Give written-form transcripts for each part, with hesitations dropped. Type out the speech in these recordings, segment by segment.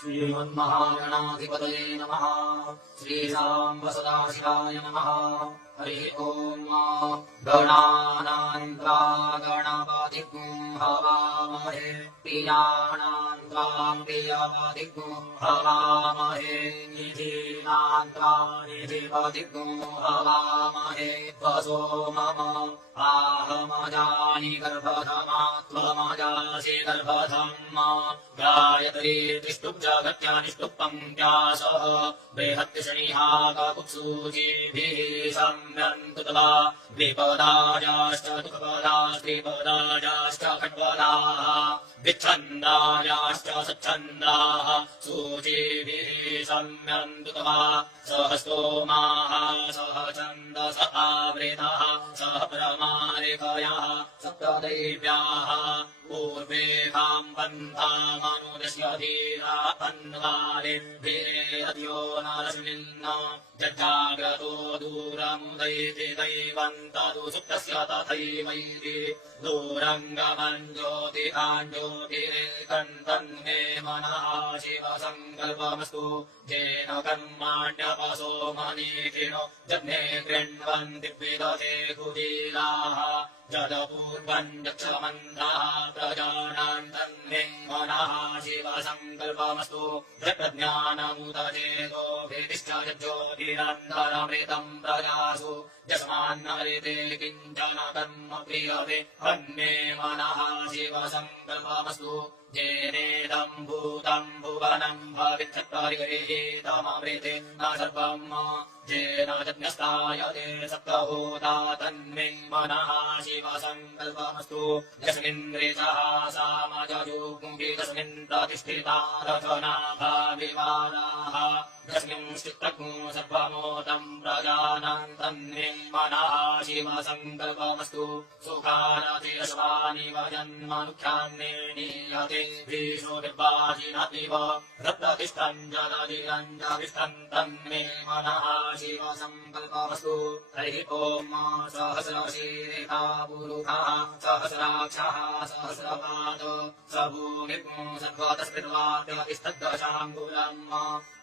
श्रीमन्महागणाधिपतये नमः। श्रीशाम्ब सदाशिवाय नमः। हरिः ओम्। गणानाम् त्वा गणपतिम् हवामहे प्रियाणाम् त्वाम् प्रियपतिम् हवामहे निधीनाम् त्वा निधिपतिम् हवामहे वसो मम आहमजानि गर्भधमा त्वमजासि गर्भधम्मा गायत्री तिष्ठुप् जगत्यानिष्ठुप् पङ्क्त्यासः बृहत्यशनिहाककुत्सूचिभिः सम्यन्तु तदा द्विपदायाश्च त्रिपदायाश्च खड्पदाः विच्छन्दायाश्च सच्छन्दाः सूचिभिः सम्यन्तु तदा सह स्तोमाः सह छन्दस आवृतः सह प्रमारिकयः सप्तदैव्याः पूर्वेकाम् पन्थामनुदस्य धीरा अन्वारिभिरेद्यो नरस्मिन् जज्जाग्रतो दूरमुदैति दैवन्तदु सुप्तस्य तथैवैति दूरङ्गमम् ज्योतिकाञ्ज्योतिरेकन्तन्मे मनः शिवसङ्कल्पमस्तु येन कर्माण्यपसो मनीषिणो जग्ने गृह्णन्ति विदते कुटीलाः जदपूर्वम् यक्षमन्त्रः प्रजानाम् तन्मे मनः शिवसङ्कल्पमस्तु जगज्ञानमुदचेतोभिश्च ज्योतिरन्तरमृतम् प्रजासु यस्मान्नरिते किञ्चन कर्म क्रियते अन्मे मनः शिवसङ्कल्पमस्तु येनेदम् भूतम् भुवनम् भविष्यत्परिगृहीतममृते न सर्वम् येन यज्ञस्तायते सप्तभूता तन्मे मनः शिवसङ्कल्पमस्तु यस्मिन्द्रिशः सामजजुगुंभि तस्मिन् प्रतिष्ठिता रचनाभाविवादाः यस्मिन् चित्तगुं सर्वमोदम् प्रजानाम् तन्मे मनः शिवसङ्कल्पमस्तु सुखारतिरश्वानि वजन्मनुख्यान्ने नीयते भीषो निर्वाचिनतिव रत्नतिष्ठन् जलधिरञ्जविष्ठन् तन्मे मनः शिवसङ्कल्पमस्तु हरिः ओम् सहस्रशीरिता पुरुषः सहस्राक्षः सहस्रपादो स भूमिम् सर्वतस्मिर्वाप्यतिष्ठद्दशाङ्गुलम्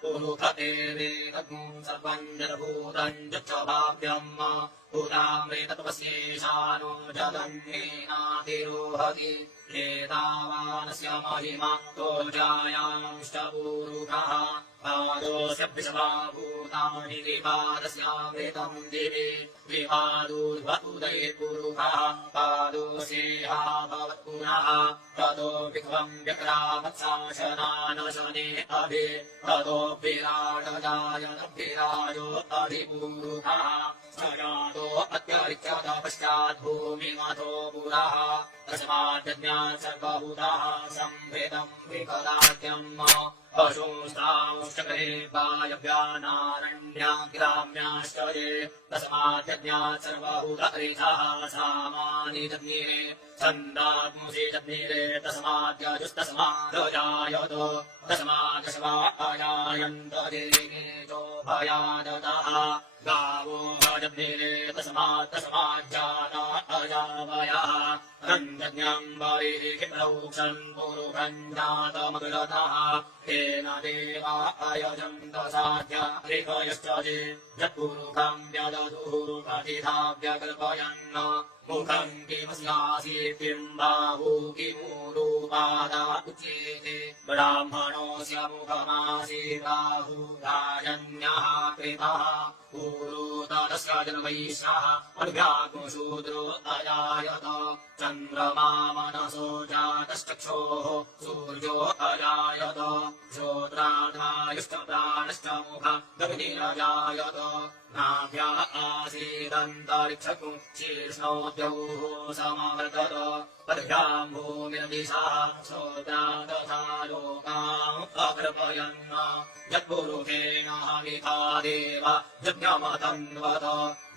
पुरुषते वेदम् सर्वम् जडभूतम् यच्च भाव्यम् भूतामृतत्वस्येषानो जगन्येनातिरोहति एतावानस्य महिमा तोजायांश्च पुरुषः पादोऽस्य वृषभाभूतानि द्विपादस्यामृतम् दिवि द्विपादोर्भूतैर्पुरुषः पादोऽस्येहा भवत्पुनः ततो विश्वम् व्यक्रामत्साशनानशने अभि ततो विराटजायनभिराजो अधिपुरुषः सजातो अत्यरिच्यत पश्चाद्भूमिमथो पुरः तस्माद्यज्ञात् सर्वभूताः सम्भृतम् विकलाद्यम् पशुंस्तांश्चक्रे वायव्यानारण्या ग्राम्याश्च ये तस्माद्यज्ञात् सर्वभूतरेषाः सामानि जज्ञिरे छन्दांसि जज्ञिरे तस्माद्यजुस्तस्मादजायत तस्मादश्वा अजायन्त देवेजो भयादतः गावो जज्ञिरे तस्माज्जाता अजावयः रञ्जज्ञम् बलिखिप्रौक्षन् पुरुषम् जातमग्रतः तेन देवा अयजन्त साध्य हृदयश्च ये यत्पुरुषम् व्यदधुरुपतिधाव्यकल्पयन् मुखम् किमस्यासीत्किम् बाहू किमूरूपादा उच्येते ब्राह्मणोऽस्य मुखमासीदाहू राजन्यः कृतः पूरोतस्य जन्मैषः अनुव्याकुशूद्रो अजायत चन्द्रमा मनसो जातश्चक्षोः सूर्यो अजायत श्रोत्राद्वायुश्च प्राणश्च मुख गगनिरजायत नाभ्या आसीदन्तरिक्षकुं शीर्ष्णोद्यौः समवर्तत पद्भ्याम् भूमिर्दिशः श्रोत्रा तथा लोकाम् अकृपयन् यत्पुरुषेण हविता देव यज्ञमतन्वत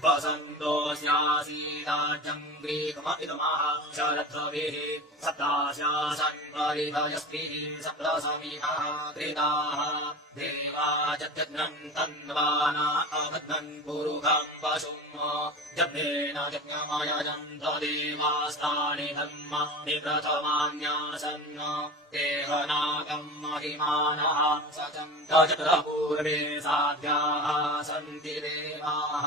वसन्तोऽस्यासीदाज्यम् ग्रीकमिदमः शरद्भिः सप्तास्यासन् परिधयस्तिः सप्तसमिधाः कृताः देवा जग्नन् तन्वाना अबध्नन् पुरुषं पशुम् जग्नेन यज्ञमयजन्त देवास्तानि धर्माणि प्रथमान्यासन् तेहनाकम् महिमानः सचन्त चक्रपूर्वे साध्याः सन्ति देवाः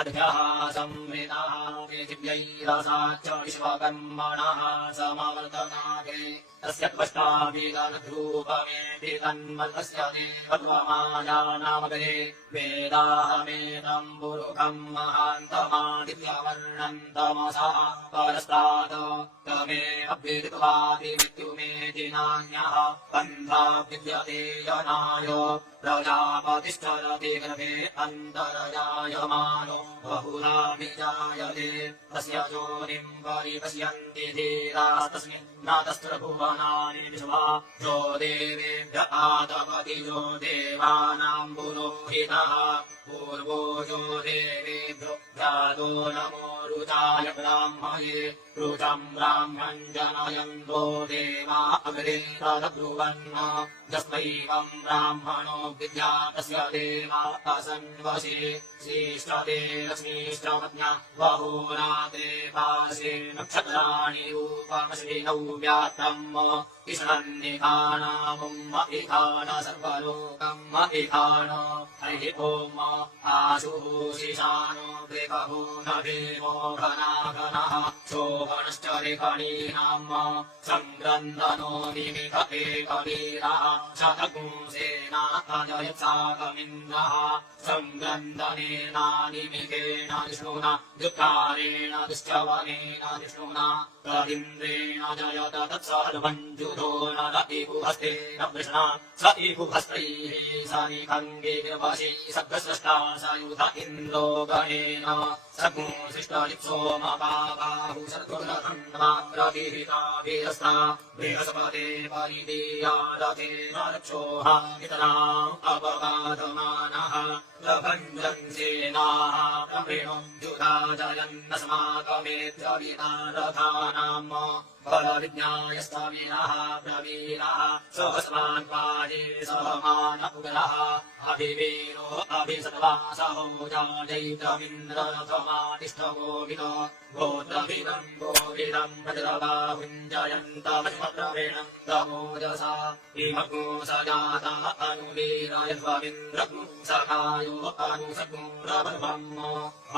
अद्भ्यः संवृताः पृथिव्यैरसाच्च विश्वकर्मणः समवर्तनागे तस्य त्वष्टाभिगनध्रूपमेति तन्मतस्य देवत्वमाया नामकरे वेदाहमेदम् पुरुषम् महान्तमादित्यवर्णम् तमसः परस्तात् तमे अभ्युदित्वादिमृत्युमेति नान्यः पन्था विद्यते जनाय प्रजापतिश्चरति गर्भे अन्तर्जायमानो बहुलाभिजायते तस्य योनिम् परिपश्यन्ति धीरास्तस्मिन् नातस्त्रभुवनानि विश्वा यो देवेभ्य आतपति यो देवानाम् पुरोहितः पूर्वो यो देवेभ्यो जातो नमो रुचाय ब्राह्मये रुचम् ब्राह्मम् जनयन्तो देवा अग्रे तदब्रुवन् यस्मैवम् ब्राह्मणो विद्या तस्य देवा असन्वशे श्रीष्टते लक्ष्मीश्च पत्न्या बहूनाते पाशे नक्षत्राणि रूपमश्विनौ व्यात्रम् इषन्निधानामुम् इधान सर्वलोकम् इधान हरिः ओम् आशुशिशानो देवो न देवो घनाघनः शोभनश्च रेखणीनाम् सङ्क्रन्दनो निमिष एकवीरः शतपुंसेना अजयत्साकमिन्द्रः सङ्क्रन्दनेनानिमिषेण विष्णुना दुःखारेण दुश्चवनेन विष्णुना तदिन्द्रेण जयत तत्सर्वञ्जुधो न इहुहस्तेन वृष्णा स इहुहस्तैः स निखङ्गे कृपशी सद्गस्रष्टा स युध इन्द्रो गणेन सगुंसिष्टलिप्सोमपाबाहु सद्गुणखण्डमाग्रविहिताभिरस्ता बृहस्पते परिदेयादते रक्षोः इतराम् अपगाधमानः प्रभञ्जन्सेनाः प्रवृणम् जुधा जयन्नस्माकमेध्यवितारथानाम् बलविज्ञायस्तविनः प्रवीरः सहस्रान् पाये सहमान उग्रः अभिवीरो अभिसत्वासहो जायैतमिन्द्रथमातिष्ठगोविदो गोत्रभिदम् गोविदम् वज्रबाहुञ्जयन्तमश्वप्रवेणम् तमोजसा इमगो सजाता अनुवीरयध्वमिन्द्रगुं सखायो अनुसगुरभम्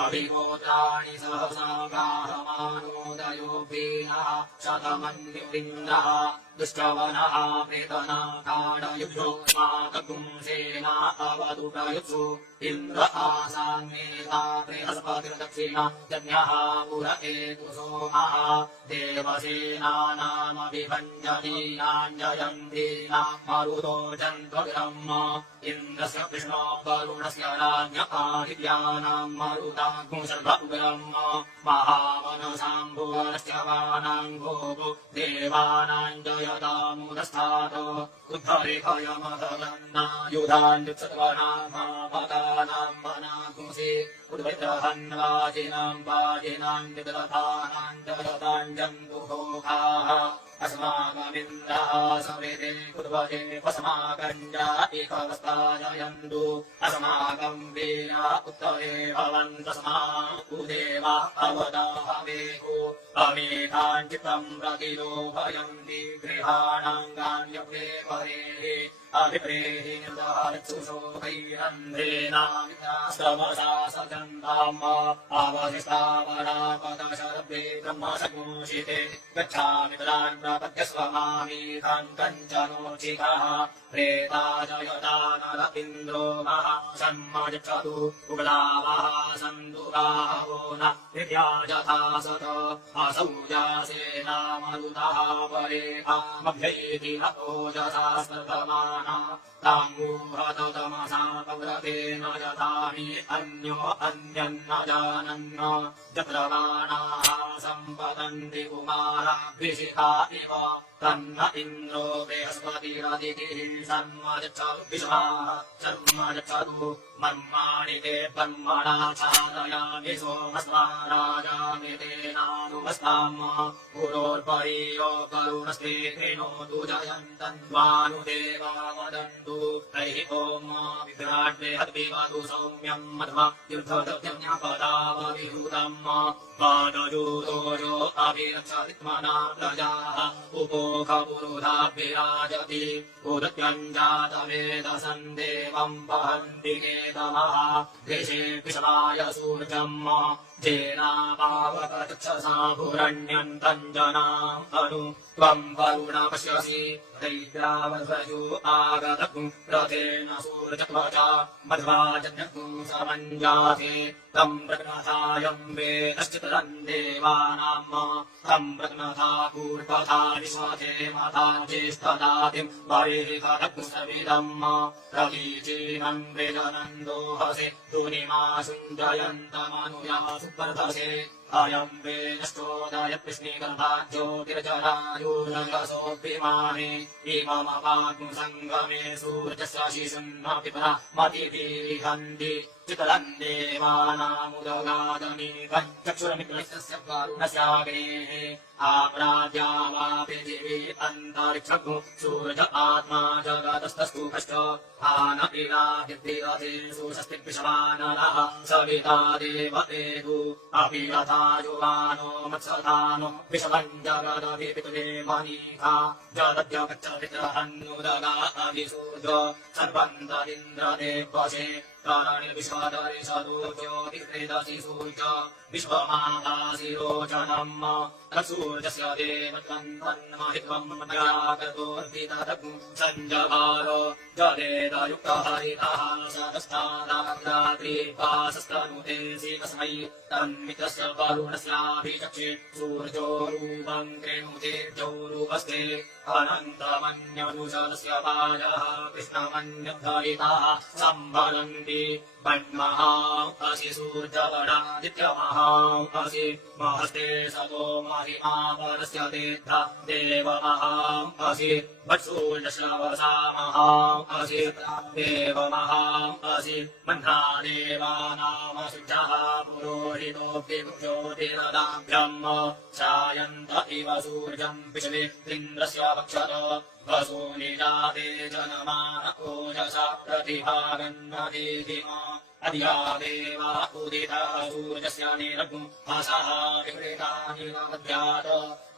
अभिगोत्राणि सहसा गाहमानोदयोऽभिनः शतमन्युविन्दः दुष्टवनः प्रेतनाकाडयुभ्यो मातपुंसेना अवतु प्रयुत्सु इन्द्र आसान्मेधा बृहस्पतिर्दक्षिणा यज्ञः पुर एतु सोमः देवसेनानामभिभञ्जनीनाञ्जयन्तीनाम् मरुतो जन्त्वग्रह्म इन्द्रस्य विष्णो वरुणस्य राज्ञ आदित्यानाम् मरुताग्निशर्वग्रह्म महावनसाम्भुवनस्य वानाङ्गोः देवानाम् जयतामुदस्तात् उद्धरेखयमधगन्नायुधान्युत्सत्वनामापदानाम् वनागुंसि उद्वैत्रहन्वाजिनाम् वाजिनाम् विदलथानाम् जगताम् जन्तुभोगाः अस्माकमिन्द्राः समेते कुर्वते अस्माकञ्जातिकवस्ताजयन्तु अस्माकम् वीरा उत्तरे भवन्तस्माकुदेवा अवदाहवेको अमेकाञ्चितम् प्रतिलोभयन्ति गृहाणाङ्गान्यप्रे परेः अभिप्रेहि निर्धारत्सुशोभैरन्ध्रेणामितास्तवसा सजन्ताम् अवशिष्टावरापदशरभ्ये ब्रह्मसगोषिते गच्छामि तदान् प्रपद्यस्व मामीकान् कञ्चनोचितः प्रेता जयता नर इन्द्रो महासन्मजच्छतु उग्रावः सन्तु गावो न विद्याजथा सत असौ जासेना मरुतः परेहामभ्यैति न ओजसा स्पर्धमाना ताङ्गूहत तमसा पव्रतेन यथाहि अन्यो अन्यन्न जानन्न जत्रवाणाः सम्पतन्ति कुमाराभिषिखा इव तन्न इन्द्रो बृहस्पतिरदितिः सर्वमगच्छतु विश्वाः सर्वमगच्छतु मर्माणि ते ब्रह्मणा चादयामि सोमस्वा राजामि तेनानुमस्ताम् पुरोर्परीयो करुणस्ते कृणोतु जयन्तन्वानुदेवा वदन्तु तैः ओम् विभ्राट्वेहद्विवतु सौम्यम् मध्वा युद्धदज्ञपदावविहूतम् पादजूतोजो अभिरक्षतित्मना प्रजाः उपोखपुरुधाभिराजति उदत्यञ्जातवेदसन् देवम् वहन्ति केतवः देशे विश्वाय सूर्यम् जेनापावकचक्षसा भुरण्यन्तम् जनाम् अनु त्वम् वरुण पश्यसि दैद्रावध्वजो आगतम् रथेन सूर्यत्वचा मध्वाजन्यतु समञ्जाते तम् प्रज्ञातायम् वेदश्चितरम् देवानाम् तम् प्रज्ञाता पूर्वथा विश्वते माता ज्येष्ठदातिम् वरेकरग्सविदम् प्रवीचीनम् वेदनम् दोहसे दुनिमा सुञ्जयन्तमनुया सुपर्धसे अयम् वेदश्चोदय कृष्णीगर्भा ज्योतिर्जरायुर्नगसोऽभिमाने इममपाग्निसङ्गमे सूर्यस्य शिशुन्नपितरा मतिभिहन्ति चितलम् देवानामुदगादनीकम् चक्षुरमित्रस्य वरुणस्याग्नेः आप्राद्या वा पृथिवी अन्तरिक्षगु सूर्य आत्मा जगतस्तस्तु कश्च आनपिराभिर्दिरथेषु षष्टिर्विश्वानरः सविता देवतेषु अपि यथा युवानो मत्सधानो विश्वम् जगदभिपितुदेवनीका जगद्यगच्छतित्रहन्नुदगा अभिसूर्य सर्वम् तदिन्द्रदेवशे तारणिर्विश्वादरि सदूर्जोतिर्वेदसि सूर्य विश्वमादासि रोचनम् तत्सूर्यस्य देवत्वन्महित्वम् मयागतोर्भितरगु सञ्जहार जलेदयुक्तः हरितः सदस्तादाद्रात्रिपासस्तनुते शिवस्मै तन्मित्रस्य वरुणस्याभिचक्षे सूर्यो रूपम् कृणुतेर्जौरूपस्ते अनन्तमन्यनुषदस्य पाजः कृष्णमन्यधरिताः सम्भरन्ति पद्महा असि सूर्यवडादित्यमहा असि महस्ते सदो महिमा परस्य तीर्थ देवमहा असि वत्सूर्यश्रवसा महा असि देवमहा असि मन्त्रा देवानामसुजः पुरोहितोऽपि ज्योतिरदाभ्यम् छायन्त इव सूर्यम् विश्वे इन्द्रस्य वक्षत वसूनिजाते जनमान ओजसा प्रतिभागन्नदीधिमा अधिया देवा उदितः सूर्यस्य निरग्नु भासः विक्रीतानिरवध्यात्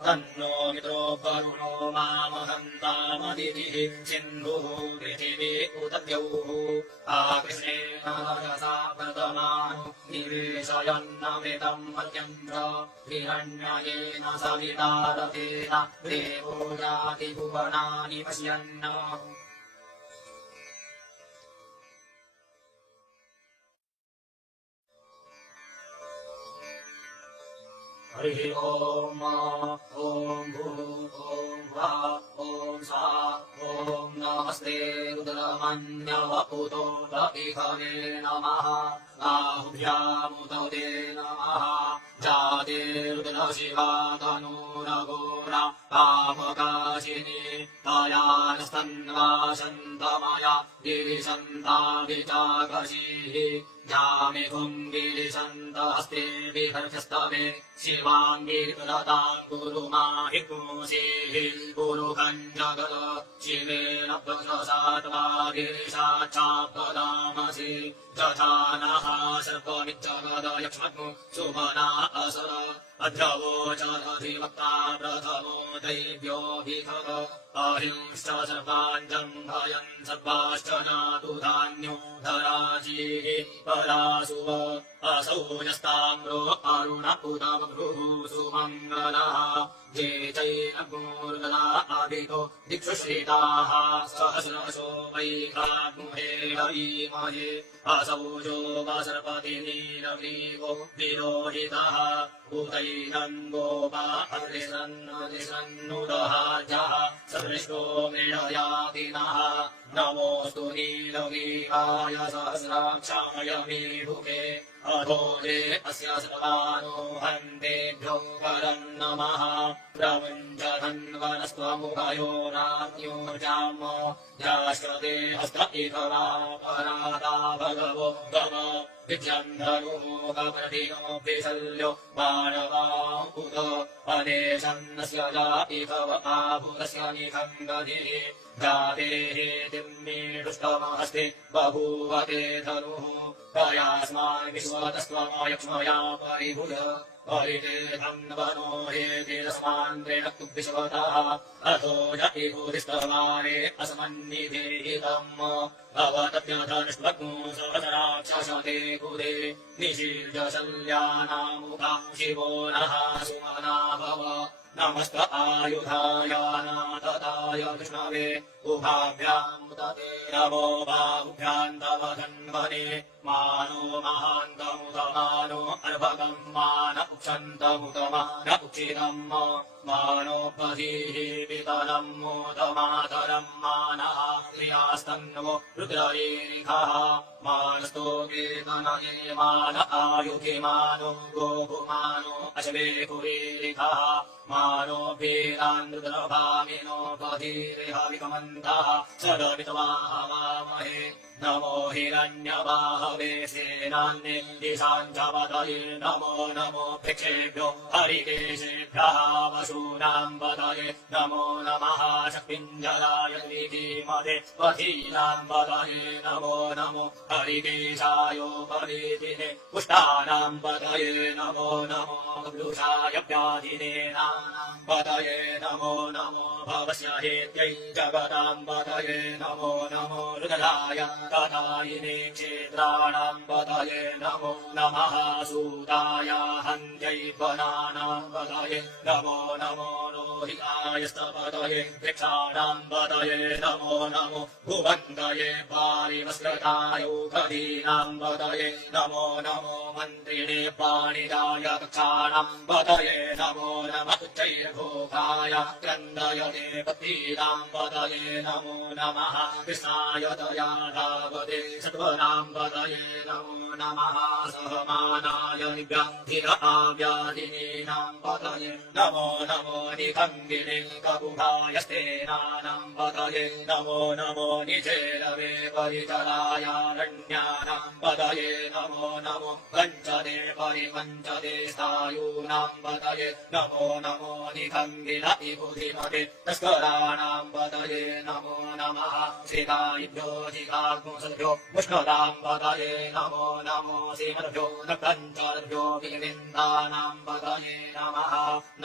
तन्नो मित्रो वरुणो मामहन्तामदितिः सिन्धुः पृथिवी उदद्यौः आकृष्णेन रजसा प्रतमानो निवेशयन्नमिदम् मर्त्यन्द्र हिरण्ययेन सविता रथेन देवो याति भुवनानि पश्यन् हरिः ओम् ॐ भूः ॐ भुवः ॐ स्वाहा ॐ नमस्ते रुद्रमन्यवपुतो रविहवे नमः बाहुभ्यामुदौ ते नमः जाते रुद्रशिवा तनूरघोरा पापकाशिनी तयानस्तन्वासन्तमया गिरिशन्ताभिचाकशीः जामि कुङ्गिरिशन्तहस्ते विहर्षस्तवे शिवाङ्गिरताम् कुरु माहि कुंसीः पुरुखम् जगद शिवेन प्रशसात्वा गिरिशाच्छापदामसि यथा नः सर्पमिज्जगदयक्ष्मग्नु सुमना असर अध्रवोचरधिवक्ता प्रथमो दैव्योऽभिखग अहिंश्च सर्वाञ्जम् भयम् सर्वाश्च नातु धान्यो धराजीः परासुव असौ यस्ताम्रो अरुण उदभ्रुः सुमङ्गलः ये चैरग्मुर्गला अभितो दिक्षु श्रिताः सहस्रशो वैकाग्मुहे हवीमहे असौ जो वसर्पतिनीलग्रीवो विरोहितः उदैनम् गोपा अदृशन्नुदहार्जः सदृष्टो मृडयातिनः नमोऽस्तु नीलग्रीवाय सहस्राक्षाय विभुगे अथो ये अस्य सर्वानो हन्तेभ्यो परम् नमः प्रमुञ्चधन्वनस्त्वमुभयो नान्योजाम याश्वते हस्त इह वा परादा भगवो गम विद्यन्धनुमुखप्रतियोऽपि शल्यो मानवाङ्कुत अदेशन्नस्य जा इह वपाभुतस्य निखम् गतिः जातेः तिम्मीडुष्टमस्ति बभूव ते धनुः तयास्मान् विश्वतस्त्वमयक्ष्मया परिभुज परितेधन्वनो हेति तस्मान् त्रेणक्तु विश्वतः अथो य इभूतिस्तवारे असमन्निधेहितम् अवतप्यधनुष्वग्नो सहस्राक्षसते कुदे निशीर्जशल्यानामुखां शिवो नः सुमना भव नमस्त आयुधायानातताय कृष्णवे उभाभ्याम् तते नमो बाहुभ्याम् तव धन्वने मानो महान्तमुतमानो अर्भकम् मान उक्षन्तमुतमान उक्षितम् मानोपधीः वितलम् मोदमातरम् मानः क्रियास्तन्वो रुद्ररीरिखः मानस्तो वेदनये मान आयुधिमानो गोपुमानो अश्वे कुरीरिखः मानो वीरान् रुद्रभामिनोपधीरिह विकमन्तः सदवितवाहवामहे नमो हिरण्यवाहवे सेनान्ये दिशाम् च पतये नमो नमो भिक्षेभ्यो हरिकेशेभ्यः वसूनाम् पतये नमो नमः शक्तिञ्जराय धीमते पथीनाम् पतये नमो नमो हरिकेशायोपवीतिने पुष्टानाम् पतये नमो नमो वृषाय व्याधिने नानाम् पतये नमो नमो भवस्य हेत्यै जगताम् पतये नमो नमो हृदयाय तथायिने क्षेत्राणाम् पतये नमो नमः सूताय हन्त्यै वनानाम् पतये नमो नमो रोहितायस्तपतये वृक्षाणाम् पतये नमो नमो भुवन्तये पारिवस्त्रतायोगधीनाम् पतये नमो नमो मन्त्रिणे पाणिदाय कक्षाणाम् पतये नमो नमः उच्चैर्घोषाय क्रन्दयते पत्नीनाम् पतये नमो नमः कृष्णाय दयाधावते सत्वनाम् पतये नमो नमः सहमानाय निव्याधिराव्याधिनीनाम् पतये नमो नमो निखङ्गिने ककुभायस्तेनानाम् पतये नमो नमो निचेरवे परिचरायारण्यानाम् पतये नमो नमो वञ्चते परिवञ्चते स्थायूनाम् पतये नमो नमो निखङ्गिन विबुधिमते तस्कराणाम् पतये नमो नमः श्रितायुभ्यो जिगाग्मुसभ्यो मुष्णताम् पतये नमो नमो श्रीमद्भ्यो नक्तञ्चरभ्यो विनिन्दानाम् पतये नमः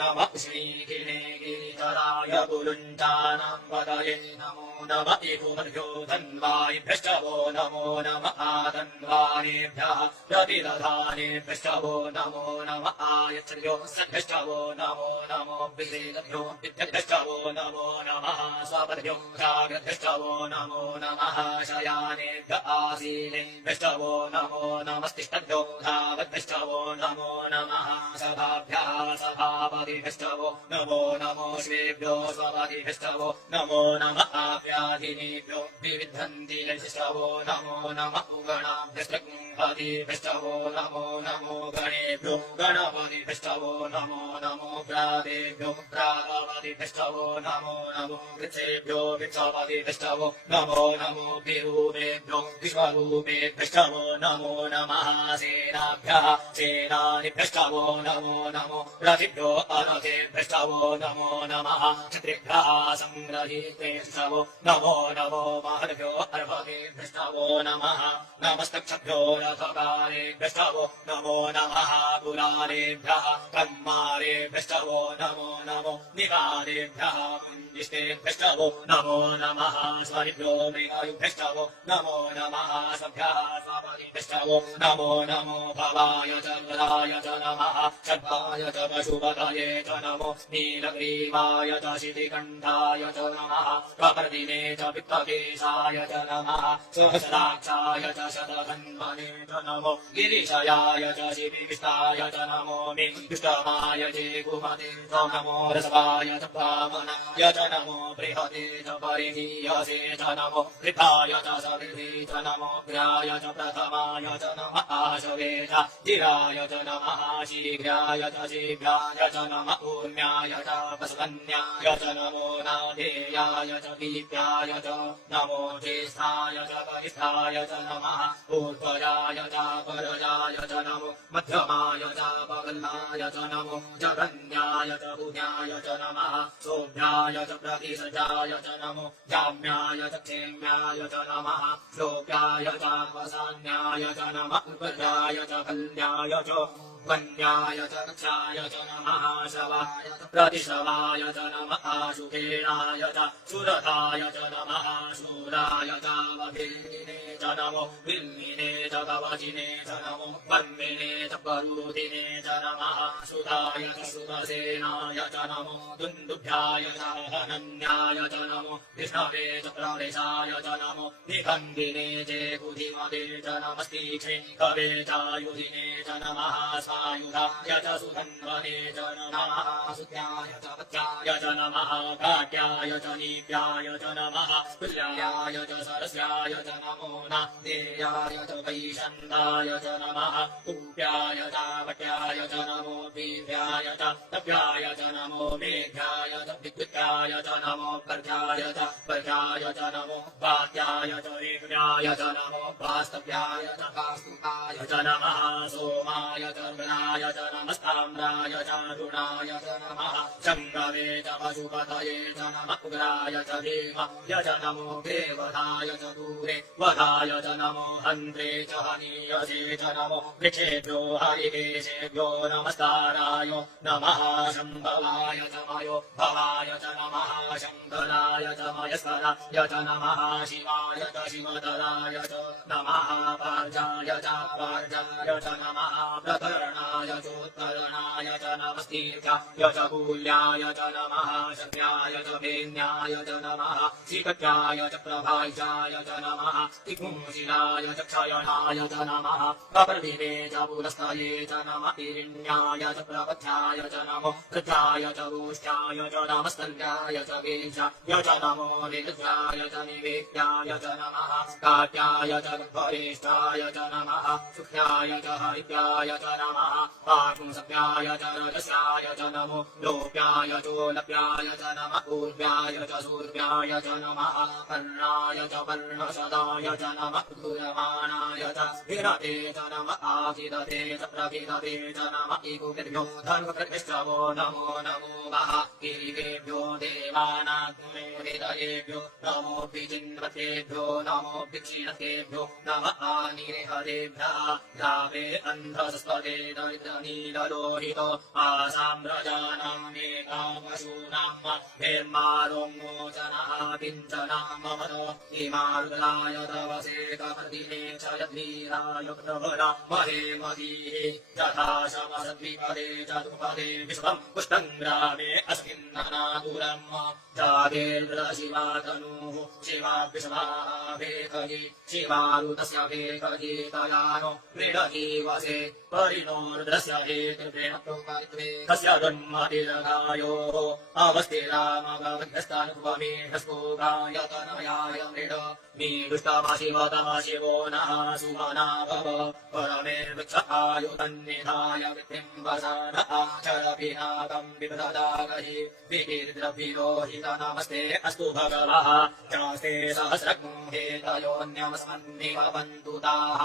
नमः श्रीगिणे गिरिधराय गुरुञ्चानाम् पतये नमो नमः इभुमद्भ्यो धन्वायिभ्यश्च वो नमो नमः धन्वानेभ्यः प्रतिदधानेभ्यश्च वो नमो नमः आयच्छद्भ्यो सद्भ्यश्च वो नमो नमो विवेदभ्यो विद्यभ्यश्च वो नमो नमः स्वपद्भ्यो जाग्रद्भ्यश्च वो नमो नमः शयानेभ्य आसीनेभ्यश्च वो नमो नमस्तिष्ठद्भ्यो धावद्भ्यश्च वो नमो नमः सभाभ्यः सभापतिभ्यश्च वो नमो नमो श्वेभ्यो स्वपतिभ्यश्च वो नमो नमः व्याधिनेभ्यो विविद्धन्ति यश्च वो नमो नमः गणाभ्यश्च पतिभ्यश्च वो नमो नमो गणेभ्यो गणपतिभ्यश्च वो नमो नमो प्रादेभ्यो प्रापतिभ्यश्च वो नमो नमो वृक्षेभ्यो वृक्षपतिभ्यश्च वो नमो नमो विरूपेभ्यो विश्वरूपेभ्यश्च वो नमो नमः सेनाभ्यः सेनानिभ्यश्च वो नमो नमो रथिभ्यो अरथेभ्यश्च वो नमो नमः क्षत्रिभ्यः सङ्ग्रहीतेभ्यश्च वो नमो नमो महर्भ्यो अर्भकेभ्यश्च वो नमः नमस्तक्षभ्यो रथकारेभ्यश्च वो नमो नमः पुरारेभ्यः कन्मारेभ्यश्च वो नमो नमो निवारेभ्यः कुञ्जिष्टेभ्यश्च वो नमो नमः स्वरिभ्यो मृगायुभ्यश्च वो नमो नमः सभ्यः स्वापतिभ्यश्च वो नमो नमो भवाय च वराय च नमः षड्वाय च पशुपतये च नमो नीलग्रीवाय च शितिकण्ठाय च नमः प्रप्रतिमे च पित्तकेशाय च नमः सहस्राक्षाय च शतधन्वने च नमो गिरिशयाय च शिविष्टाय च नमो मे दुष्टमाय जेकुमते च नमो रसवाय च वामनाय च नमो बृहते च परिहीयसे च नमो कृताय च सविधे च नमो ग्राय च प्रथमाय च नमः आशवे च चिराय च नमः शीघ्राय च शीघ्राय च नमः ऊर्म्याय च वसवन्याय च नमो नादेयाय च दीप्याय च नमो ज्येष्ठाय च वरिष्ठाय च नमः ऊर्ध्वजाय च परजाय च नमो मध्यमाय च पवनाय च नमो जगन्याय च बुद्ध्याय च नमः शोभ्याय च प्रतिसजाय च नमो जाम्याय च क्षेम्याय च नमः श्लोक्याय च वसान्याय च नमः उपजाय च कल्याय च वन्याय च रक्षाय च नमः शवाय च प्रतिशवाय च नमः सुखेनाय च सुरथाय च नमः शूराय च वभेदिने च नमो विन्मिने च कवचिने च नमो वर्मिणे च परूदिने च नमः सुधाय च सुरसेनाय च नमो दुन्दुभ्याय च हनन्याय च नमो विष्णवे च प्रवेशाय च नमो निखण्डिने च बुधिमते च नमस्तीक्षे कवे च युधिने च नमः स्वायुधाय च सुधन्वने च नमः सुत्याय च पत्याय च नमः काट्याय च नीप्याय च नमः तुल्याय च सरस्याय च नमो नादेयाय च वैशन्ताय च नमः कुप्याय च वट्याय च नमो वीर्याय च तप्याय च नमो मेघ्याय च विद्युत्याय च नमो पर्याय च पर्याय च नमो वात्याय च वेग्याय च नमो वास्तव्याय च वास्तुकाय च नमः सोमाय च गणाय च नमस्ताम्राय च गुणाय च नमः शङ्गवे च पशुपतये च नमः उग्राय च भीमाय च नमो देवताय च दूरे वधाय च नमो हन्त्रे च हनीयसे च नमो वृक्षेभ्यो हरिकेशेभ्यो नमस्काराय नमः शम्भवाय च मयो भवाय च नमः शङ्कराय च मयस्कराय च नमः शिवाय च शिवतराय च नमः पार्जाय च पार्जाय च नमः प्रकरणाय चोत्तरणाय च नमस्तीर्थ्याय च कूल्याय च नमः शक्याय च भेन्याय च नमः श्रीकट्याय च प्रभाषाय च नमः त्रिपुंशिलाय च क्षयणाय च नमः प्रवर्धिने च पुरस्ताये च नमः हिरण्याय च प्रपथ्याय च नमो कृत्याय च गोष्ठ्याय च नमस्तल्याय च वेशाय च नमो निरुद्राय च निवेद्याय च नमः काट्याय च वरिष्ठाय च नमः सुख्याय च हरित्याय च नमः पापुंसप्याय च रजस्याय च नमो लोप्याय चोलप्याय च नमः पूर्व्याय च सूर्व्याय च नमः पर्णाय च पर्णशदाय च नमः दूरमाणाय च विरते च नमः आकिरते च प्रकिरते च नमः इकुभ्यो धर्मकृष्णवो नमो नमो वः गिरिवेभ्यो देवानाग्नेभ्यो नमो विचिन्वतेभ्यो नमो विक्षीणतेभ्यो नमः आनिरेहतेभ्यः ग्रावे अन्धसस्पदे दरिद्रनीललोहितो आसाम्रजानामेकामशूनाम् भेर्मारोन्मोचनः पिञ्चनामवतो इमारुद्राय तवसे कमर्दिने च यद्वीराय प्रभरा महे मदीः यथा शमसद्विपदे चतुपदे विश्वम् पुष्टम् ग्रामे अस्मिन्ननादुरम् जागेर्शिवातनुः शिवा विश्वाभेकगी शिवारुतस्य भेकगीतयानो मृडजीवसे परिणोरुद्रस्य एकृपेण प्रोपरित्वे तस्य जन्मतिर्गायोः अवस्थिरामगभ्यस्तानुभवेष्पोगायतनयाय मृड मीदुष्टमशिवतमशिवो नः सुमना भव परमेर्वृक्ष आयुधन्निधाय वृत्तिम् वसानः चरपिनाकम् विप्रदागहि विकीर्द्रविरोहित नमस्ते अस्तु भगवः चास्ते सहस्रगुहेतयोऽन्यमस्मन्निव वन्तु ताः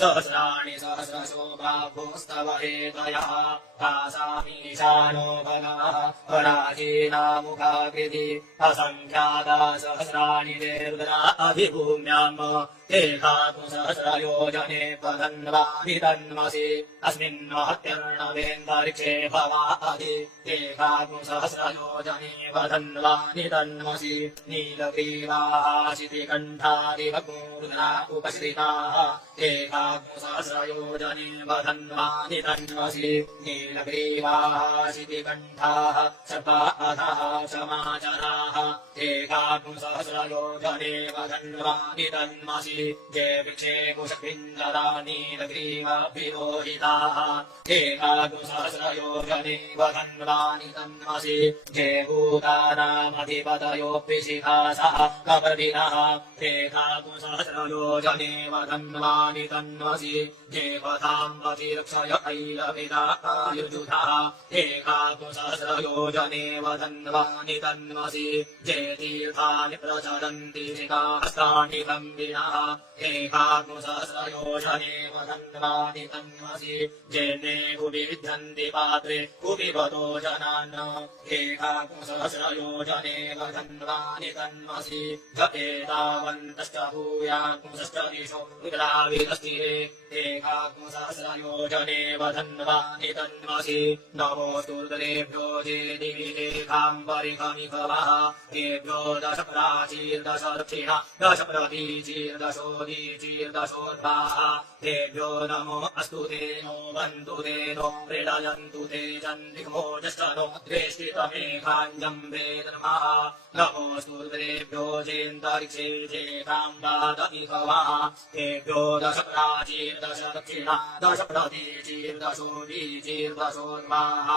सहस्राणि सहस्रशोभाभूस्तव हेतयः तासामीशानो भगवः पराजीनामुखाकृति असङ्ख्याता सहस्राणि ते रुद्रा अभिभूम्याम् एकाकु सहस्रयोजने पतन्वानि तन्मसि अस्मिन् महत्यर्णवेन्दरिक्षे भवादि एकाकु सहस्रयोजने पतन्वानि तन्मसि नीलग्रीवाशितिकण्ठादिवरुद्रा उपश्रिताः एकाकु सहस्रयोजने पतन्वानि तन्मसि नीलग्रीवाशितिकण्ठाः सर्वाधः समाचराः एकाकु सहस्रयोजने सहस्रयोजने वधन्वानि तन्मसि जे वृक्षे कुशपिञ्जराणि ग्रीवभिरोहिताः एकादशसहस्रयोजने वधन्वानि तन्मसि जे भूतानामधिपतयोऽपि शिखासः कपर्दिनः एकादशसहस्रयोजने वधन्वानि तन्मसि जे पथाम्बतिरक्षय ऐलविदायुजुधः एकादशसहस्रयोजने वधन्वानि तन्मसि जे तीर्थानि प्रचरन्ति शिखास्तानि कम्बिनः एकादशसहस्रयोजने वधन्वानि तन्मसि जे ने कुपि विद्धन्ति पात्रे कुपिबतो जनान् एकादशसहस्रयोजने वधन्वानि तन्मसि ज एतावन्तश्च भूयाकुंसश्च दिशो रुद्राविदस्तिरे एकादशसहस्रयोजने वधन्वानि तन्मसि नमोऽस्तुर्दरेभ्यो जे दिवि देहाम्बरिकमिकवः तेभ्यो दश प्राचीर्दश दक्षिणा दश प्रतीचीर्दशोदीचीर्दशोर्ध्वाः तेभ्यो नमो अस्तु ते नो बन्तु ते नो प्रेडयन्तु ते चन्द्रिमोजश्च नो द्वेष्टितमेकाञ्जम्बे धर्मः नमोऽस्तुर्दरेभ्यो जेऽन्तरिक्षे जेकाम्बादमिकवः तेभ्यो दश प्राचीर्दश दक्षिणा दश प्रतीचीर्दशोदीचीर्दशोर्ध्वाः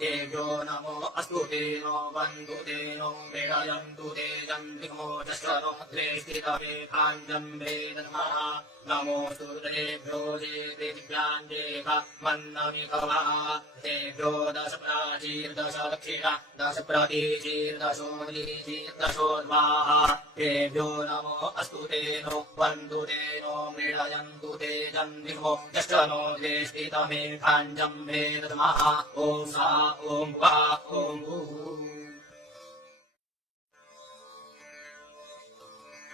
तेभ्यो नमो अस्तु ते नो बन्तु ते नो प्रेडयन्तु ते चन्द्रिमोजश्च नो द्वेष्टितमेकाञ्जम्बे धर्मः नमोऽस्तुर्दरेभ्यो जे दिव्याञ्जेह मन्नमिकवः तेभ्यो दश प्राचीर्दश दक्षिणा दश प्रतीचीर्दशोदीचीर्दशोर्ध्वाः तेभ्यो नमो अस्तु ते नो बन्तु ते नो मृडयन्तु ते चन्द्रिमो यश्च नो द्वेष्टितमेकाञ्जम्बे दद्मः ॐ सा ॐ वा ॐ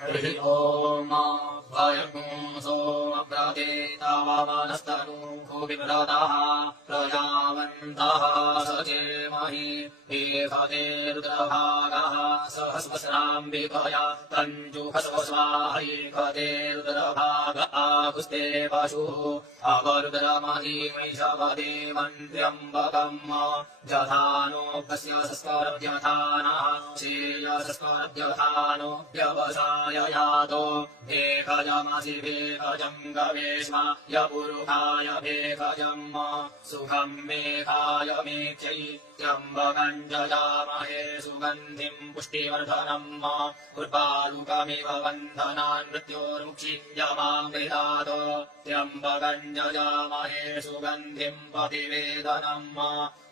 हरिः ॐ भयगुंसो प्रदेतावानस्तनूः विव्रतः प्रजावन्तः सचेमहि एषते रुद्रभागः सहस्राम्बिकया तञ्जुहस्वस्वाहैकते रुद्रभाग आकुस्ते पशुः अवरुद्रमहीमैषवदे मन्त्र्यम्बकम् जधानो कस्य सस्करव्यथानः श्रेयसस्करव्यथानो व्यवसाय यातो भेखजमसि भेखजम् गवेश्म यपुरुखाय भेखजम् सुखम् मेघाय मेख्यै त्र्यम्बकम् जजामहे सुगन्धिम् पुष्टिवर्धनम् उर्वारुकमिव बन्धनान् मृत्योर्मुक्षीयमामृतात् त्र्यम्बकम् जजामहे सुगन्धिम् प्रतिवेदनम्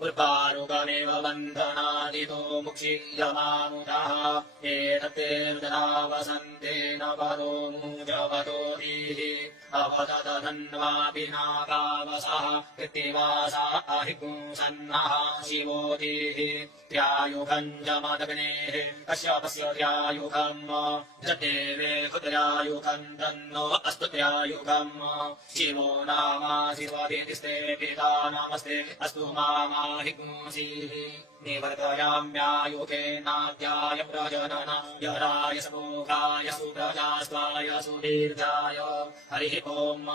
उर्वारुकमिव बन्धनादितो मुक्षीयमामुदः एतत्ते रुद्रा वसन्तेन परो मूजवतोभिः अवदधन्वापि नागावसः कृत्तिवासा अहिपुंसन्नः शिवोतिः त्र्यायुगम् जमदग्नेः कश्यपस्य त्र्यायुगम् जदेवे कुत्र्यायुगम् तन्नो अस्तु त्र्यायुगम् शिवो नामासि स्वभितिस्ते पिता नमस्ते अस्तु मामाहिपुंसीः निवर्तयाम्यायुकेनाद्याय प्रजनन यराय समोघाय सुप्रजास्त्वाय सुदीर्घाय हरिः ॐ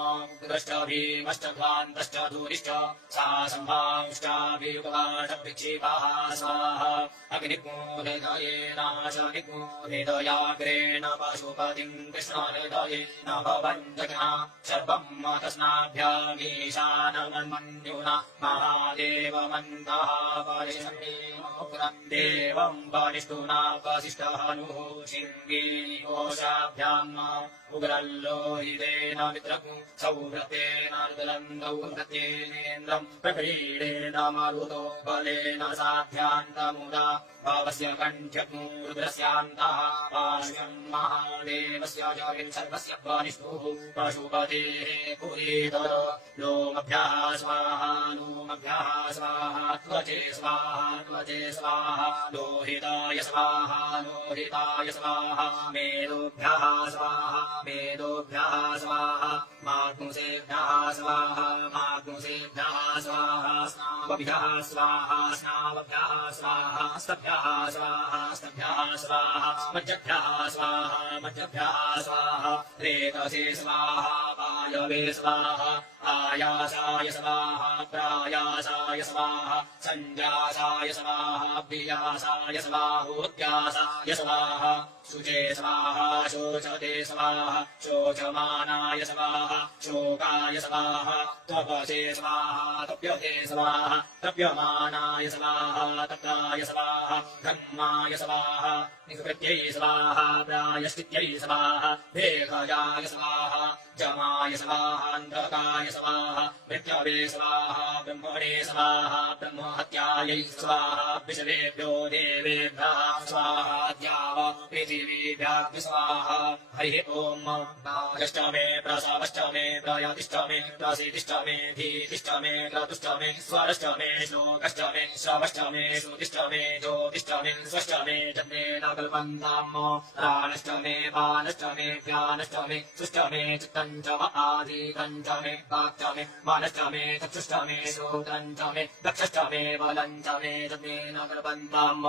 कृष्ट भीमश्च ध्वान्तश्च धूरिश्च सा सम्भांश्चाभियुगाशभिक्षिपः स्वाहा अग्निग्मोहृदयेनाशनिग्मोहृदयाग्रेण पशुपतिम् कृष्णहृदयेन भवञ्जघ्ना सर्वम् तस्नाभ्यामीशानमन्युना महादेवमन्तः परिशन्ति देवम् वरिष्ठुना वसिष्ठहनुः शिङ्गीयोषाभ्याम् उग्रल्लोहितेन मित्रकु सौव्रतेन रुदलन्दौव्रतेनेन्द्रम् प्रक्रीडेन मरुतो बलेन साध्यान्तमुदा भावस्य कण्ठ्यग्मो रुद्रस्यान्तः पार्श्वम् महादेवस्य जगिन् सर्वस्य वरिष्ठुः पशुपतेः पुरीतर लोमभ्यः स्वाहा लोमभ्यः स्वाहा त्वचे स्वाहा त्वचे स्वाहा लोहिताय स्वाहा लोहिताय स्वाहा मेरुभ्यः स्वाहा मेरुभ्यः स्वाहा मातुसेभ्यः स्वाहा मातुसेभ्यः स्वाहा स्नावभ्यः स्वाहा स्नावभ्यः स्वाहा स्तभ्यः स्वाहा स्तभ्यः स्वाहा मज्जभ्यः स्वाहा मज्जभ्यः स्वाहा रेतसे स्वाहा वायवे स्वाहा आयासाय स्वाहा प्रायासाय स्वाहा सञ्जासाय स्वाहा प्रियासाय स्वाहोद्यासाय स्वाहा शुचे स्वाहा शोचते स्वाहा शोचमानाय स्वाहा शोकाय स्वाहा तपसे स्वाहा तप्यते स्वाहा तप्यमानाय स्वाहा तप्ताय स्वाहा ब्रह्माय स्वाहा निकृत्यै स्वाहा प्रायश्चित्यै स्वाहा भेषजाय स्वाहा जमाय स्वाहा अन्धकाय स्वाहा मृत्यवे स्वाहा ब्रह्मणे स्वाहा ब्रह्महत्यायै स्वाहा विषवेभ्यो देवेभ्यः स्वाहा द्याव पृथिवीभ्यः स्वाहा हरिः ॐ प्रायश्च मे प्रसवश्च मे प्रयातिश्च मे प्रसीदिश्च मे धीतिश्च मे क्रतुश्च मे स्वरश्च मे श्लोकश्च मे श्रवश्च मे श्रुतिश्च मे ज्योतिश्च मे स्वश्च मे जन्मेन कल्पन्ताम् प्राणश्च मे बालश्च मे ज्ञानश्च मे सुश्च मे चित्तम् च आदिकम् च मे वाक् च मे मनश्च मे चक्षुश्च मे श्रोत्रम् च मे दक्षश्च मे बलम् च मे जन्मेन कल्पन्ताम्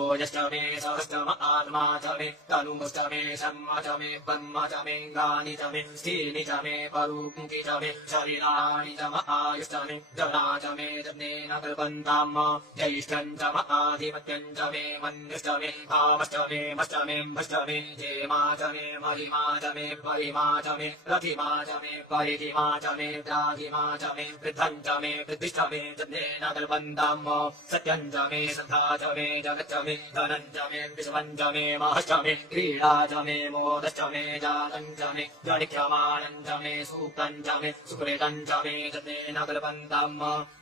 ओजश्च मे सहश्च आत्मा च मे तनुश्च मे शर्म च मे ब्रह्म च मे गानि च मे स्थीनि च मे परुक्ति च मे शरीराणि च आयुश्च मे जरा च मे जन्मेन कल्पन्ताम् ज्येष्ठम् च आधिपत्यम् च मे मन्युश्च मे भावश्च मे मश्च मे भश्च मे जेमा च मे महिमा च मे परिमा च मे रथिमा च मे परिधिमा च मे द्राघिमा च मे वृद्धम् च मे वृद्धिश्च मे जन्मेन कल्पन्ताम् सत्यम् च मे श्रद्धा च मे जगच्च मे धनम् च मे विश्वम् च मे महश्च मे क्रीडा च मे मोदश्च मे जातम् च मे जनिक्षमाणम् च मे सूक्तम् च मे सुकृतम् च मे जन्मेन कल्पन्ताम्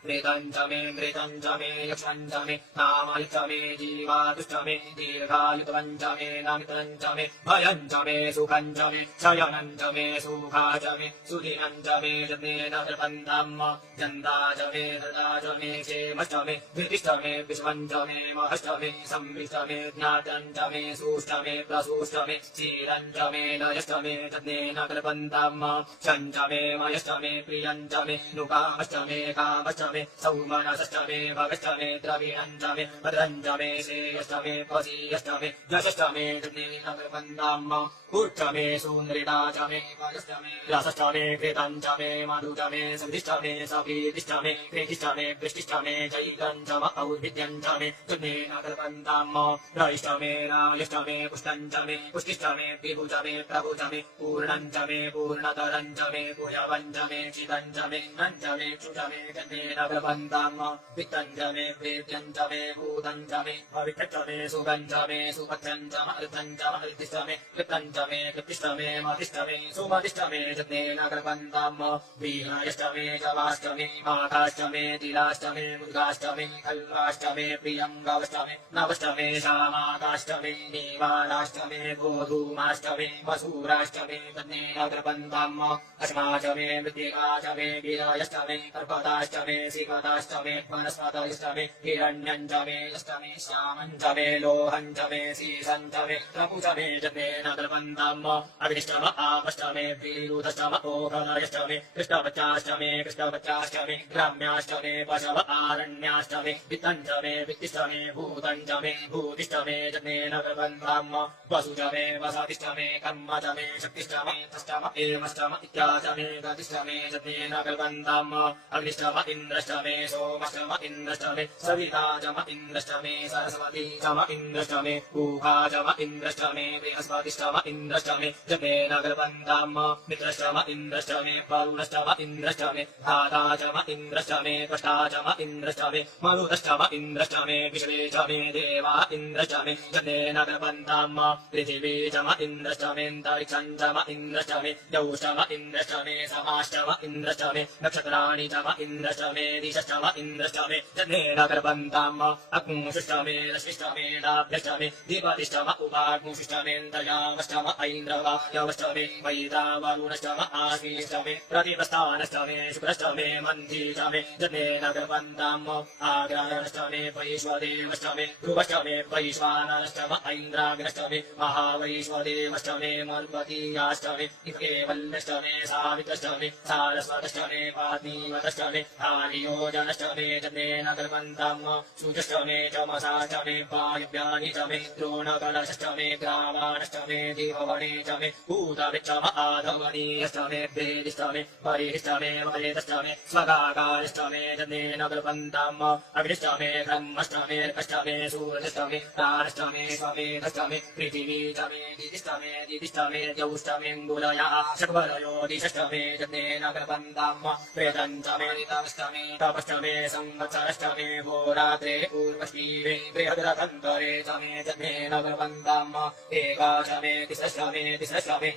मृतम् च मे मृतम् च मे यक्षम् च मे नामयुश्च मे जीवातुश्च मे दीर्घायुतम् च मे नामितम् च मे भयम् च मे सुखम् च मे शयनम् च मे सुखा च मे सुदिनम् च मे जन्मेन कल्पन्ताम् जन्ता च मे हृदा च मे क्षेमश्च मे धृतिश्च मे विश्वम् च मे महश्च मे संविश्च मे ज्ञातम् च मे सुश्च मे प्रसूश्च मे क्षीरम् च मे लयश्च मे जन्मेन कल्पन्ताम् शम् च मे मयश्च मे प्रियम् च मे नुकामश्च मे कामश्च मे सौमनसश्च मे भगश्च मे द्रविणम् च मे भद्रम् च मे श्रेयश्च मे पसीयश्च मे यशश्च मे जन्मेन कल्पन्ताम् उच्च मे सुन्दरिता च मे पयश्च मे रसश्च मे कृतम् च मे मधु च मे सन्धिश्च मे सप्रीतिश्च मे प्रीतिश्च मे वृष्टिश्च मे चैतम् च और्भिद्यम् च मे जन्मेन कल्पन्ताम् रयिश्च मे रायश्च मे पुष्टम् च मे पुष्टिश्च मे विभु च मे प्रभु च मे पूर्णम् च मे पूर्णतरम् च मे भूयवम् च मे चिदम् च मे नम् च मे क्षु च मे जन्मेन कल्पन्ताम् वित्तम् च मे प्रेत्यम् च मे भूतम् च मे पवित्रम् च मे सुगम् च मे सुपथ्यम् च मृतम् च मृतिश्च मे कृतम् च मे कृतिश्च मे मतिश्च मे सुमतिश्च मे जन्मेन कल्पन्ताम् वीरायश्च मे जवाश्च मे माघाश्च मे तिलाश्च मे मुद्गाश्च मे खल्वाश्च मे प्रियङ्गवश्च मे नवश्च मे श्यामाकाश्च मे नीवालाश्च मे गोधूमाश्च मे मसूराश्च मे जन्मेन कल्पन्ताम् अश्मा च मे मृत्तिका च मे वीरायश्च मे कर्पताश्च मे सीकताश्च मे वनस्पतयश्च मे हिरण्यम् च मे यश्च मे श्यामम् च मे लोहम् च मे सीसम् च मे प्रभु च मे जन्मेन कल्पन्ताम् अग्निश्च म आपश्च मे विरुधश्च म ओहरयश्च मे कृष्णपचाश्च मे कृष्णपचाश्च मे ग्राम्याश्च मे पशव आरण्याश्च मे वित्तम् च मे वित्तिश्च मे भूतम् च मे भूतिश्च मे जन्मेन कल्पन्ताम् वसु च मे वसतिश्च मे कर्म च मे शक्तिश्च मे तश्च म एवश्च म इत्याच मे गतिश्च मे जन्मेन कल्पन्ताम् अग्निश्च म इन्द्रश्च मे सोमश्च म इन्द्रश्च मे सविता च म इन्द्रश्च मे सरस्वती च म इन्द्रश्च मे ऊहा च म इन्द्रश्च मे बृहस्पतिश्च म इन्द्रश्च मे जन्मेन कल्पन्ताम् मित्रश्च म इन्द्रश्च मे वरुणश्च म इन्द्रश्च मे धाता च म इन्द्रश्च मे त्वष्टा च म इन्द्रश्च मे मरुतश्च म इन्द्रश्च मे विश्वे च मे देवा इन्द्रश्च मे जन्मेन कल्पन्ताम् पृथिवी च म इन्द्रश्च मेऽन्तरिक्षम् च म इन्द्रश्च मे यौश्च म इन्द्रश्च मे समाश्च म इन्द्रश्च मे नक्षत्राणि च म इन्द्रश्च मे दिशश्च म इन्द्रश्च मे जन्मेन कल्पन्ताम् अग्मुषश्च मे रश्मिश्च मे दाभ्यश्च मे दीपतिश्च म उपाग्मुषश्च मेऽन्तर्यामश्च म ऐन्द्रवायवश्च मे वैदा वरुणश्च म आश्विश्च मे प्रतिप्रस्थानश्च मे शुक्रश्च मे मन्थी च मे जन्मेन कल्पन्ताम् आग्रायणश्च मे वैश्वदेवश्च मे ध्रुवश्च मे वैश्वानरश्च म ऐन्द्राग्नश्च मे महावैश्वदेवश्च मे मर्वतीयाश्च मे केवल्यश्च मे सावित्रश्च मे सारस्वतश्च मे पार्थिवतश्च मे आर्योजनश्च मे जन्मेन कल्पन्ताम् सूर्यश्च मे चमसा च मे वायुव्यानि च मे द्रोणकलशश्च मे ग्रावाणश्च मे दीपवने च मे भूतवृक्ष म आधव वनीयश्चमे वेदिश्चमे परिश्चमे वरेतश्चमे स्वगाकारिश्चमे जनेन कल्पन्ताम् अग्निश्चमे ब्रह्मश्चमे कश्चमे सूरजश्चमे प्राणश्चमे स्वमेधश्चमे पृथिवी चमे दिदिश्चमे दिदिश्चमे द्यौश्चमेऽङ्गुलया शकवलयो दिशश्चमे जनेन कल्पन्ताम् प्रेतञ्चमे ऋतश्चमे तपश्चमे संवत्सरश्चमे होरात्रे पूर्वशीवे बृहद्रथन्तरे चमे जनेन कल्पन्ताम् एकाचमे तिसश्चमे तिसश्चमे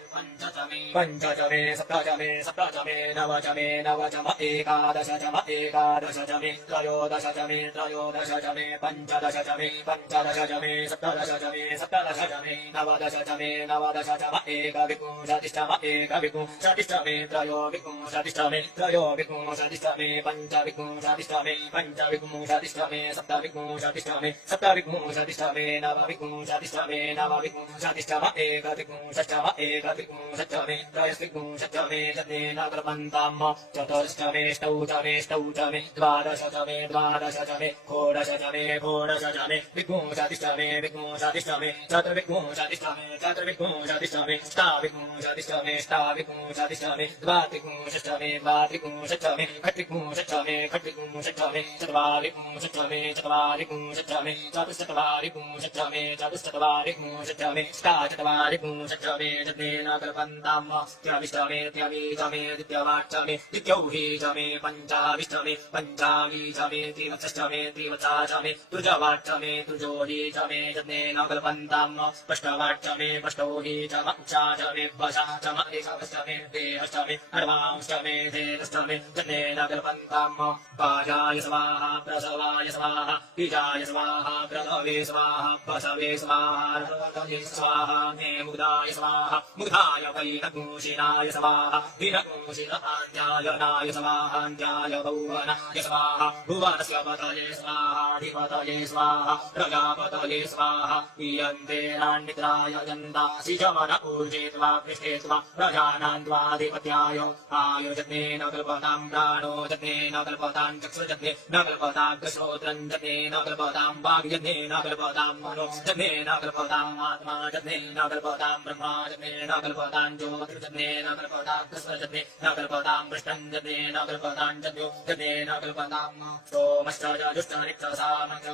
पञ्चचमे सप्तचमे सप्तचमे नवचमे नवचम एकादशचम एकादशचमे त्रयोदशचमे त्रयोदशचमे पञ्चदशचमे पञ्चदशचमे सप्तदशचमे सप्तदशचमे नवदशचमे नवदशचम एकविंशतिश्चम एकविंशतिश्चमे त्रयोविंशतिश्चमे त्रयोविंशतिश्चमे पञ्चविंशतिश्चमे पञ्चविंशतिश्चमे सप्तविंशतिश्चमे सप्तविंशतिश्चमे नवविंशतिश्चमे नवविंशतिश्चम एकविंशतिश्चम एकविंशतिश्चमे त्रयस्विंशतिश्चमे जनेन कल्पन्ताम् चतुर्श्चमे ष्टौचमे ष्टौचमे द्वादशचमे द्वादशचमे षोडशचमे षोडशचमे विंशतिश्चमे विंशतिश्चमे चतुर्विंशतिश्चमे चतुर्विंशतिश्चमे अष्टाविंशतिश्चमे अष्टाविंशतिश्चमे द्वात्रिंशतिश्चमे द्वात्रिंशतिश्चमे षट्त्रिंशतिश्चमे षट्त्रिंशतिश्चमे चत्वारिंशतिश्चमे चत्वारिंशतिश्चमे चतुश्चत्वारिंशतिश्चमे चतुश्चत्वारिंशतिश्चमे अष्टाचत्वारिंशतिश्चमे जनेन कल्पन्ताम् द्व्यविश्चमे द्व्यवीचमे द्वितीयवाच्चमे द्वितीयौहीचमे पञ्चाविश्चमे पञ्चावीचमे त्रिवत्सश्चमे त्रिवत्साचमे तृजवाच्चमे तृजोहीचमे जनेन कल्पन्ताम् पष्टवाच्चमे पष्टौहीचम उक्षाचमे वशाचम एकवश्चमे देहश्चमे अर्वांश्चमे धेतश्चमे जनेन कल्पन्ताम् पाजाय स्वाहा प्रसवाय स्वाहा बीजाय स्वाहा प्रसवे स्वाहा प्रसवे स्वाहा रसवतये स्वाहा नेमुदाय स्वाहा मुदाय वैनगूषिणाय स्वाहा विनगूषिणान्त्यायनाय स्वाहान्त्याय भुवनाय स्वाहा भुवनस्य पतये स्वाहाधिपतये स्वाहा प्रजापतये स्वाहा ईयन्ते नान्निद्राय जन्दासि चमन ऊर्जित्वा पृष्ठेत्वा प्रजानान् त्वाधिपत्याय आयुजनेन कल्पताम् प्राणो जनेन कल्पताम् चक्षुर्जनेन कल्पताम् श्रोत्रम् जनेन कल्पताम् वाग्यनेन कल्पताम् मनो जनेन कल्पताम् आत्मा जनेन कल्पताम् ब्रह्मा जनेन कल्पताम् ज्योतिर्जनेन कल्पताम् कृष्णजनेन कल्पताम् पृष्ठम् जनेन कल्पताम् जन्यो जनेन कल्पताम् सोमश्च जुष्टनिक्षसामञ्च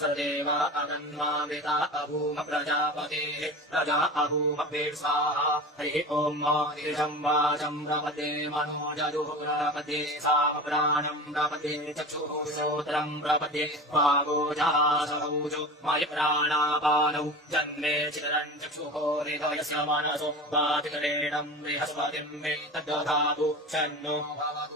सदेव अगन्मा वेदा अभूम प्रजापतेः प्रजा अभूम वेद स्वाहा हरिः ॐ दीर्घं वाचं प्रपदे मनोजजुः प्रपदे सामप्राणं प्रपदे चक्षुः श्रोत्रं प्रपदे वागोजासरौजो मय प्राणापानौ जन्मे चिरं चक्षुः हृदयस्य मनसो वातिकरेणं बृहस्पतिं मे तद्दधातु शन्नो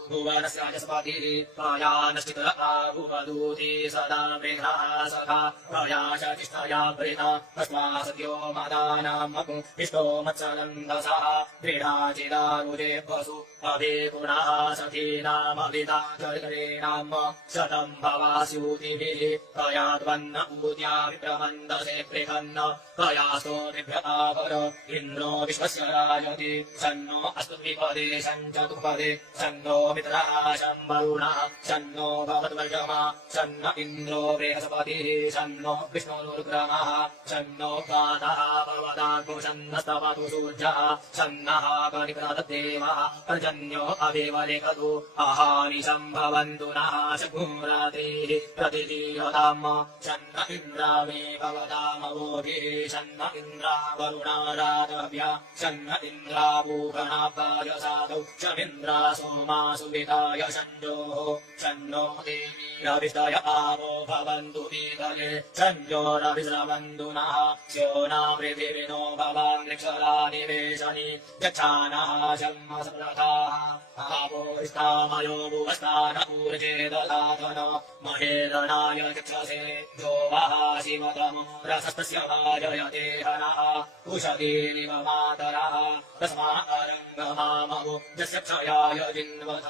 भुवनस्य यस्पतिः प्रयानश्चित आभुवदूति सदा मेघा सखा प्रयाशतिष्ठया वृता तस्मा सद्यो मदानामकु इष्टो मत्सरन्दसः क्रीडाचिदारुजे वसु अभि पुनः सखीनामभिता जयकरेणाम शतं भवास्यूतिभिः कयाद्वन्न ऊद्या विप्रमन्दसे बृहन्न कयास्तोतिभ्य आवर इन्द्रो विश्वस्य राजति शन्नो अस्तु द्विपदे शञ्चतुपदे शन्नो मित्रः शम्वरुणः शन्नो भवद्वर्षमा शन्न इन्द्रो बृहस्पतिः शन्नो विष्णुरुग्रमः शन्नो गातः भवदाग्नो शन्नस्तवतु सूर्यः शन्नः कनिप्रददेवः पर्जन्यो अभिवलिकतु अहानि सम्भवन्तु नः शकुरात्रिः प्रतिदीयताम् शन्न इन्द्रामे भवतामवोभिः शन्न इन्द्रा वरुणाराधव्या शन्न इन्द्रापूषणापाय साधौ शमिन्द्रा सोमा सुविताय शञ्जोः शन्नो देवी रविष्टय आपो भवन्तु पीतले शञ्जोरभिस्रवन्तु नः स्योना पृथिविनो भवान्निक्षरा निवेशनि यच्छानः शम्मसप्रथाः आपोरिष्टामयो भुवस्तान ऊर्जेदधातन महेदनाय चक्षसे जो वः शिवतमो रसस्तस्य भाजयते हनः कुशतीरिव मातरः तस्मा अरङ्गमामवो यस्य क्षयाय जिन्वथ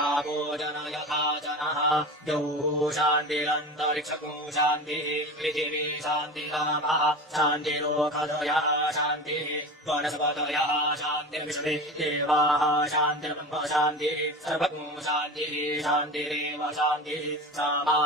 आपो जनयथा जनः द्यौः शान्तिरन्तरिक्षको शान्तिः पृथिवी शान्तिरामः शान्तिरोखदयः शान्तिः वनस्पतयः शान्तिर्विश्वे देवाः शान्तिर्ब्रह्म शान्तिः सर्वगुण शान्तिः शान्तिरेव शान्तिः सामा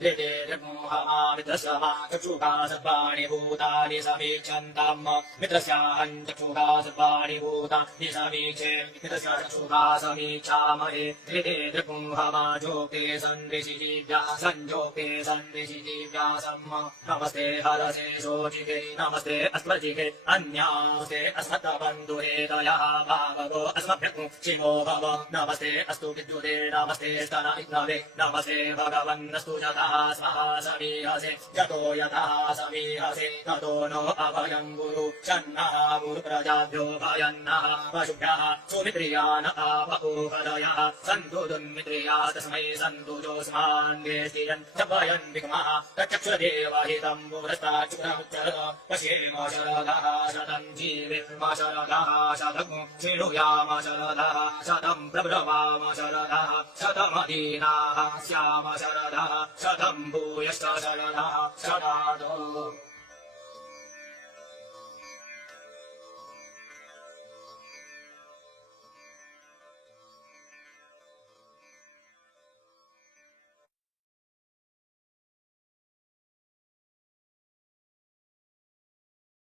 शान्तिरेरिर्मोहमा मित्रसमा चक्षुषा सर्वाणि भूतानि समीक्षन्तम् मित्रस्याहं चक्षुषा सर्वाणि भूतानि समीक्षे मित्रस्य चक्षुषा समीक्षामहे हृदे दृग्मोहमा जोक्ते सन्दिशिजीव्या संयोक्ते सन्दिशिजीव्यासम् नमस्ते हरसे शोचिके नमस्ते अस्मजिके अन्यास्ते अस्मत्तबन्धुहेतयः भावगो अस्मभ्यं शिवो भव नमस्ते अस्तु विद्युते नमस्ते स्तन इग्नवे नमस्ते भगवन्नस्तु यतः स्वः समीहसे यतो यतः समीहसे ततो नो अभयं गुरु शन्नः गुरुप्रजाभ्यो भयन्नः पशुभ्यः सुमित्रियान् आपकोहदयः सन्तु दुन्मित्रिया तस्मै सन्तु जोस्मान् वेष्टियन् जपयन् विग्मः तच्चक्षुरदेवहितं पुरस्ताच्चुरमुच्चरत पश्येम शरदः शतं जीवेम शरदः शतं शृणुयाम शरदः शतं प्रब्रवाम शरदः शतमदीनाः स्याम शरदः शतं भूयश्च शरदः शरादो